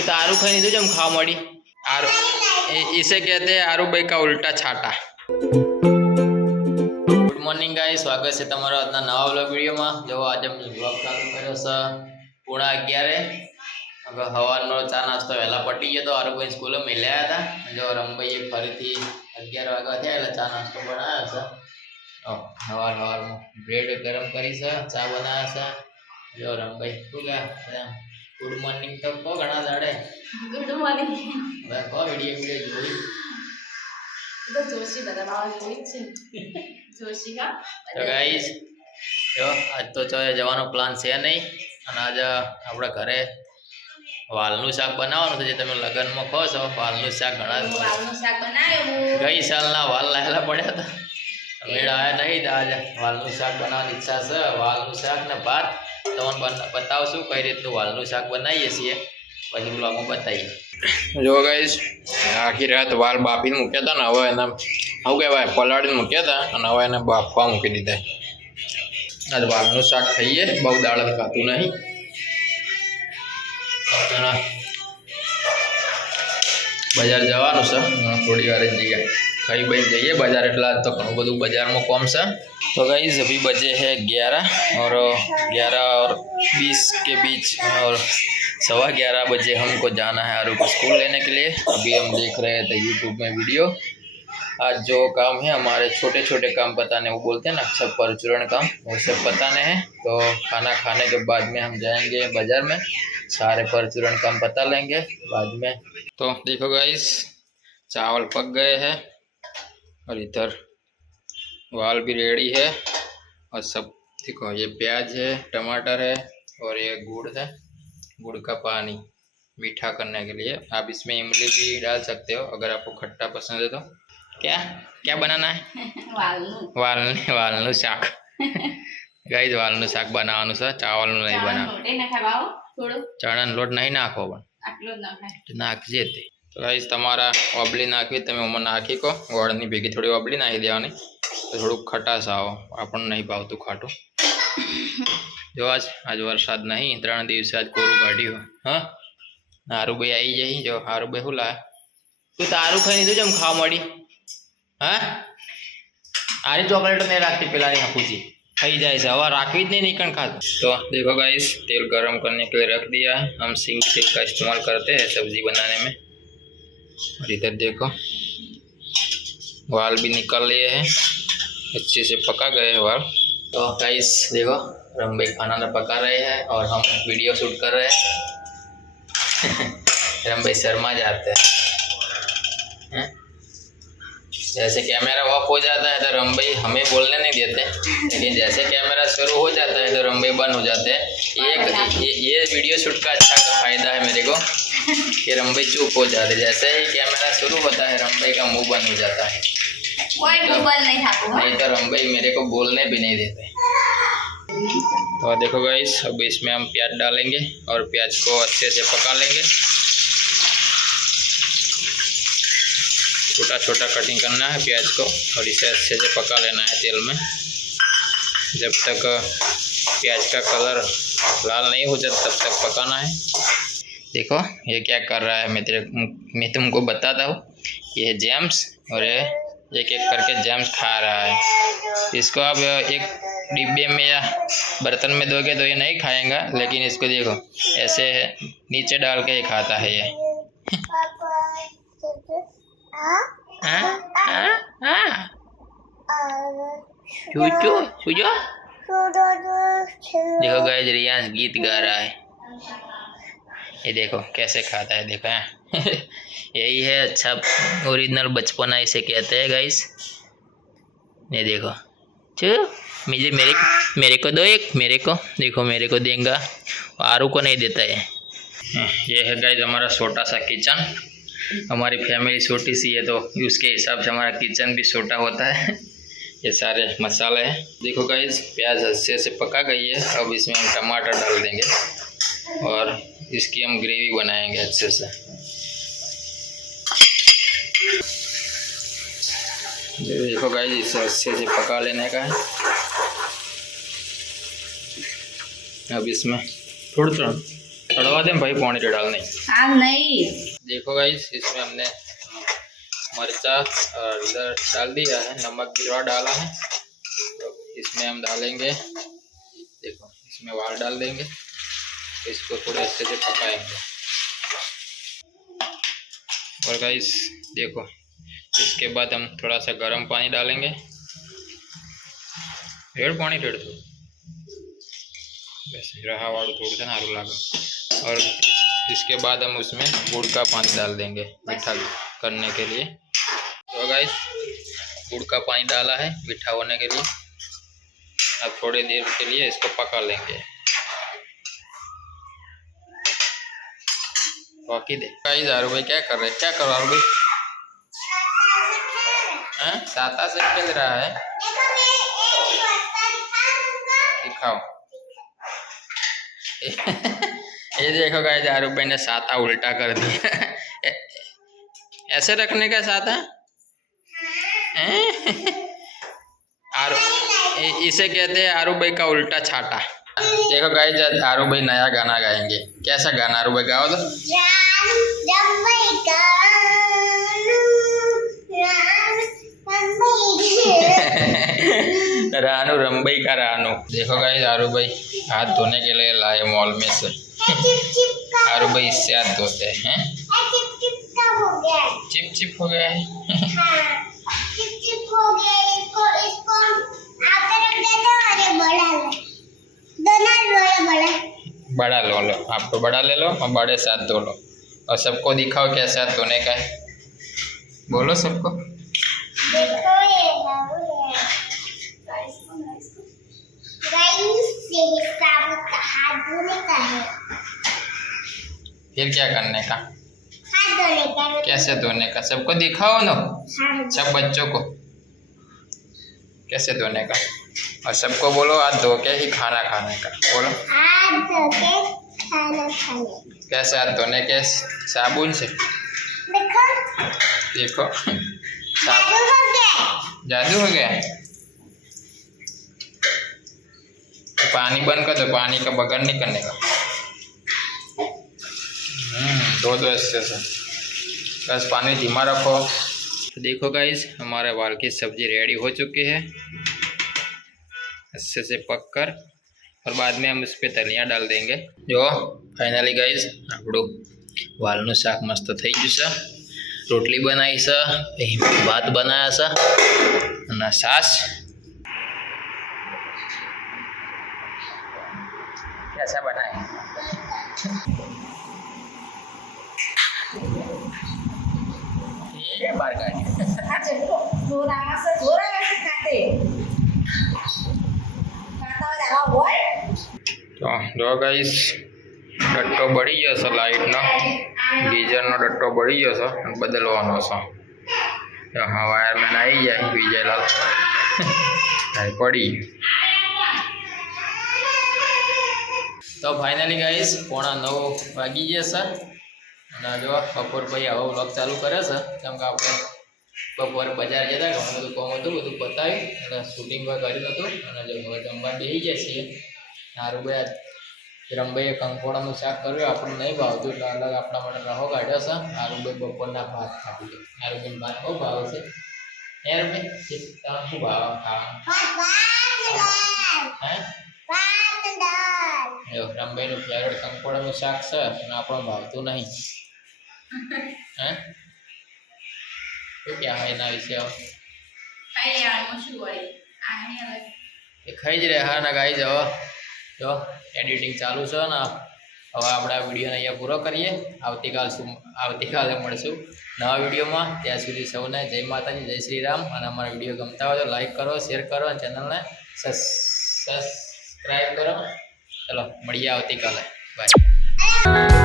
तू तारू खाई नहीं तो जम खाओ मड़ी आरू इसे कहते हैं आरू भाई का उल्टा छाटा। गुड मॉर्निंग गाइस, स्वागत है तमारा આજના નવા વ્લોગ વિડિયોમાં। જો આજે અમે વ્લોગ ચાલુ કર્યો છે 11:30। હવે સવારનો ચા નાસ્તો વહેલા પટી ગયો તો આरू ભાઈ સ્કૂલે મળ્યા હતા। જો રમભાઈએ ફરીથી 11 વાગ્યા થયા એટલે ચા નાસ્તો બનાવ્યો છે। સવારમાં બ્રેડ ગરમ કરી છે, ચા બનાવ્યા છે। જો રમભાઈ શું કહે गुड मॉर्निंग तो को घना दाड़े गुड मॉर्निंग मैं को वीडियो જોઈ तो जोशी बतावा જોઈ છે जोशी का। तो गाइस જો આજ તો ચોય જવાનો પ્લાન છે નહીં અને આજ આપણા ઘરે વાલનું શાક બનાવવાનું છે। જે તમે લગનમાં ખો છો વાલનું શાક ઘણા વાલનું શાક બનાવ્યો હું ગઈ સાલના વાલ લાયેલા પડ્યા હતા, મેળ આયા નહીં તો આજે વાલનું શાક બનાવવાની ઈચ્છા છે। વાલનું શાક ને ભાત તમને बतावशुं कई रीतनु वालनु शाक बनावीए छीए, पछी ब्लॉगमां बतावीए। जो गाइस आखी रात वाल बाफीने मूक्या था ने हवे एने आउं कहेवाय पलाळीने मूक्या था अने हवे एने बाफवा मूकी दीधा। आज वालनु शाक खाईए, बहु दाळ खातुं नहीं। बजार जवानुं छे, थोड़ी वार जईए खाई बई जईए बजार, एटले आज तो घणुं बधुं बजारमां काम छे। तो गाइस अभी बजे है 11 और 11:20 के बीच और 11:15 बजे हमको जाना है आरू को स्कूल लेने के लिए। अभी हम देख रहे थे यूट्यूब में वीडियो। आज जो काम है हमारे छोटे छोटे काम बताने, वो बोलते हैं ना सब परचूरण काम, वो सब बताने हैं। तो खाना खाने के बाद में हम जाएंगे बाजार में, सारे परचूरण काम पता लेंगे बाद में। तो देखो गाइस चावल पक गए हैं और इधर वाल भी रेडी है और सब देखो ये प्याज है, टमाटर है और ये गुड़ है, गुड़ का पानी मीठा करने के लिए। आप इसमें इमली भी डाल सकते हो अगर आपको खट्टा पसंद है तो। क्या क्या बनाना है? वालनु शाक गाइस वालनु शाक बनावવાનું છે, ચાવલનું નહીં બનાવવાનું। ચણાનો લોટ નહીં નાખવો પણ નાખજે તે। तो गाइस तमारा ओबली नाखवी तमे ओमां नाखी को गोळनी भेगी थोड़ी ओबली नाखी देवानी तो थोड़ू खटास आओ, आपण नहीं भावतुं खाटुं। जो आज वरसाद नहीं, 3 दिवस आज कोरू काढ्युं। हाँ हारू भाई आई जाई। जो हारू भाई हुँ लाया तू तारू खाई नहीं तो जम खावा मળી। हाँ आरी चॉकलेट नहीं राखती पेला पूछी खाई जाए से, हवा राखवी ज नहीं निकन खा। तो देखो गाइस तेल गरम करने के लिए रख दिया है। हम सिंग तेल का इस्तेमाल करते हैं सब्जी बनाने में। और इधर देखो वाल भी निकल लिए हैं, अच्छे से पका गए हैं वाल। तो गाइस देखो रमभाई खाना ना पका रहे हैं और हम वीडियो शूट कर रहे हैं। रमभाई शर्मा जाते हैं। जैसे कैमरा ऑफ हो जाता है तो रमभाई हमें बोलने नहीं देते, लेकिन जैसे कैमरा शुरू हो जाता है तो रमभाई बंद हो जाते हैं। ये वीडियो शूट का अच्छा फायदा है मेरे को कि रमभाई चुप हो जाते, जैसे ही कैमरा शुरू होता है रमभाई का मुंह बंद हो जाता है। कोई मुंह बंद नहीं था, नहीं तो रमभाई मेरे को बोलने भी नहीं देते। तो देखो गाइस अब इसमें हम प्याज डालेंगे और प्याज को अच्छे से पका लेंगे। छोटा छोटा कटिंग करना है प्याज को और इसे अच्छे से पका लेना है तेल में जब तक प्याज का कलर लाल नहीं हो जाता तब तक पकाना है। देखो ये क्या कर रहा है, मैं तुमको बताता हूँ। ये है जेम्स और ये एक एक करके जेम्स खा रहा है। इसको आप एक डिब्बे में या बर्तन में दोगे तो ये नहीं खाएगा, लेकिन इसको देखो ऐसे नीचे डाल के ये खाता है। ये देखो गाइस रियांश गीत गा रहा है, ये देखो कैसे खाता है, देखो यही है अच्छा ओरिजिनल बचपना इसे कहते हैं गाइस। ये देखो मेरे को दो एक, मेरे को देखो मेरे को देंगे, आरू को नहीं देता है। ये है गाइस हमारा छोटा सा किचन। हमारी फैमिली छोटी सी है तो उसके हिसाब से हमारा किचन भी छोटा होता है। ये सारे मसाले हैं। देखो गाइस प्याज अच्छे से पका गई है, अब इसमें हम टमाटर डाल देंगे और इसकी हम ग्रेवी बनाएंगे अच्छे से। देखो गाइस इसे अच्छे से पका लेने का है। अब इसमें थोड़ा चढ़वा दें भाई, पानी डाल नहीं। आग नहीं। देखो गाइस, इसमें हमने मर्चा और इधर डाल दिया है, नमक गिरवा डाला है। तो इसमें हम डालेंगे, देखो इसमें वाल डाल देंगे, इसको थोड़े अच्छे से पकाएंगे। और गाइस देखो, इसके बाद हम थोड़ा सा गर्म पानी डालेंगे, रेड पानी रेड दो बस रहा वालू थोड़ा सा नारू लगा। और इसके बाद हम उसमें गुड़ का पानी डाल देंगे मीठा करने के लिए। तो गाइस गुड़ का पानी डाला है मीठा होने के लिए। अब थोड़ी देर के लिए इसको पका लेंगे। बाकी दे गाइस, आरू भाई क्या कर रहे हैं? क्या करो आरू भाई? साता से खेल रहा है। दिखाओ। ये देखो गाइस, आरू भाई ने साता उल्टा कर दिया। ऐसे रखने का साता? इसे कहते हैं आरू भाई का उल्टा छाता। देखो गाइस, आरू भाई नया गाना गाएंगे। कैसा गाना आरू भाई गाओ तो? रानू रंबई का रानू। देखो गाइस, आरू भाई हाथ धोने के लिए लाए मॉल में से। आरू भाई इससे हाथ धोते हैं। चिप चिप हो गया है। बड़ा लो आप तो बड़ा ले लो और बड़े साथ धो लो। और सबको दिखाओ कैसे हाथ धोने का है, बोलो सबको। फिर क्या करने का? कैसे धोने का सबको दिखाओ ना, सब बच्चों को कैसे धोने का। और सबको बोलो हाथ धो के ही खाना खाने का। बोलो हाथ धो के खाना खाने। कैसे हाथ धोने के? साबुन से। देखो देखो जादू हो गया। जादू हो गया। पानी बंद कर दो, पानी का बगैर नहीं करने का। धो दो अच्छे से, बस पानी धीमा रखो। तो देखो गाइस, हमारे वाल की सब्जी रेडी हो चुकी है अच्छे से पक कर। और बाद में हम उस पर धनिया डाल देंगे। जो फाइनली गाइस આપણું વાલનું શાક મસ્ત થઈ ગયું છે। રોટલી બનાવી છે, ભાત બનાવ્યા છે અને છાશ। कैसा बनाए? ये बार गाड़ी। तो जो गाइस डट्टो बड़ी गयो છે લાઇટનો, ગીઝરનો ડટ્ટો બળી ગયો છે, બદલવાનો છે। તો હા વાયરમેન આવી જાય વિજયલાલ પડી। तो फाइनली गाइस 8:45 वागी गया છે અને જો બપોર પછી આવો વ્લોગ ચાલુ કરે છે, કેમ કે આપણે બપોરે બજાર જતા ઘણું બધું કામ હતું, બધું પતાવ્યું અને શૂટિંગ પણ કર્યું હતું। અને જો હવે જમવા બેસી જાય છીએ। સારું ભાઈ રંભાઈએ કંકોડાનું શાક કર્યું, આપણને નહીં ભાવતું એટલે અલગ આપણા માટે રહો કાઢ્યો છે। સારું ભાઈ બપોરના ભાત ખાધી ગયો। સારું ભાઈ ભાત બહુ ભાવે છે યાર ભાઈ, તમે શું ભાવ ખાવા? રંભાઈનું ફેવરેટ કંકોડાનું શાક છે અને આપણને ભાવતું નહીં। હે શું ક્યાં હોય એના વિશે? એ ખાઈ જ રહ્યા ને ગાઈ જ। હવે જો એડિટિંગ ચાલુ છે ને, હવે આપણે આ વિડીયોને અહીંયા પૂરો કરીએ। આવતીકાલે મળશું નવા વિડીયોમાં। ત્યાં સુધી સૌને જય માતાજી, જય શ્રી રામ। અને અમારા વિડીયો ગમતા હોય તો લાઈક કરો, શેર કરો અને ચેનલને સબસ્ક્રાઈબ કરો। ચલો મળીએ આવતીકાલે, બાય।